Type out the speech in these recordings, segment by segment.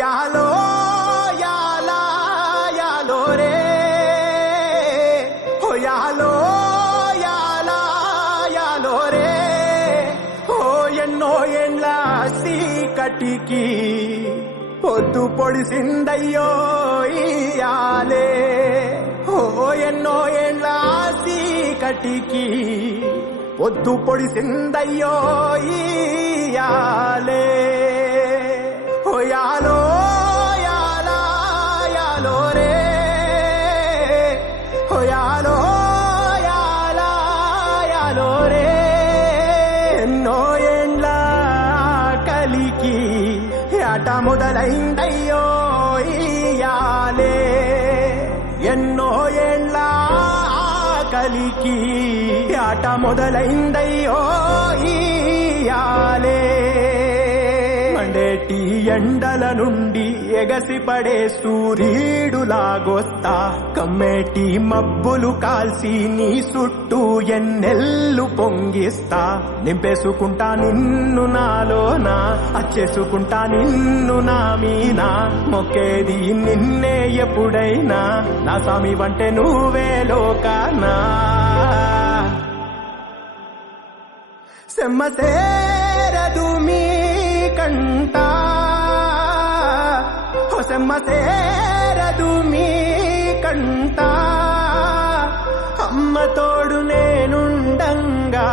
యాలో యాలా యాలో రే హో యాలో యాలా యాలో రే హో ఎన్నో ఏండ్ల సీకటికి పొద్దు పొడిసిందయ్యో ఇయాలే హో ఎన్నో ఏండ్ల సీకటికి పొద్దు పొడిసిందయ్యో ఇయాలే హో యాలో యాలా యాలో రే హో యాలో యాలా యాలో రే ఎన్నో ఏండ్ల కలికి ఆట మొదలైందయ్యో ఇయాలే ఎన్నో ఏండ్ల కలికి ఆట మొదలైందయ్యో ఇయాలే మండేటి ఎండల నుండి ఎగసిపడే సూర్యుడులాగొస్తా కమ్మేటి మబ్బులు కాల్సి నీ చుట్టూ ఎన్నెల్లు పొంగిస్తా నింపేసుకుంటా నిన్ను నాలోనా అచ్చేసుకుంటా నిన్ను నా మీనా మొక్కేది నిన్నే ఎప్పుడైనా నా స్వామి వంటే నువ్వే లోకానా సెమ్మసేరదు మీ కంట సెమ్మసేరదు మీ కంట అమ్మ తోడు నేనుండంగా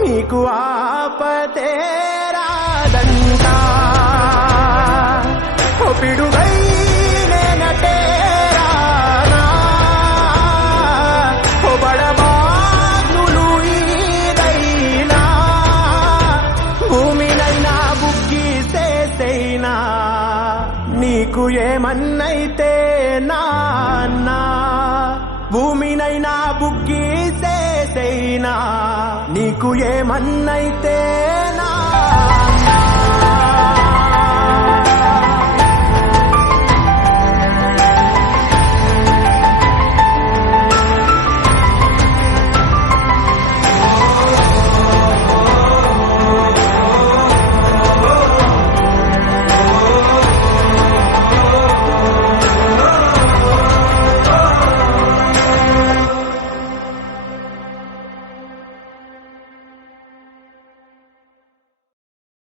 మీకు ఆపతే రాదంట పిడుగై నేనటే రానా బడబాగ్నులు ఈదైనా భూమినైనా బుగ్గిసేసైనా నీకు ఏమన్నైతే నాన్నా భూమినైనా బుగ్గిసేసైనా నీకు ఏమన్నైతే నా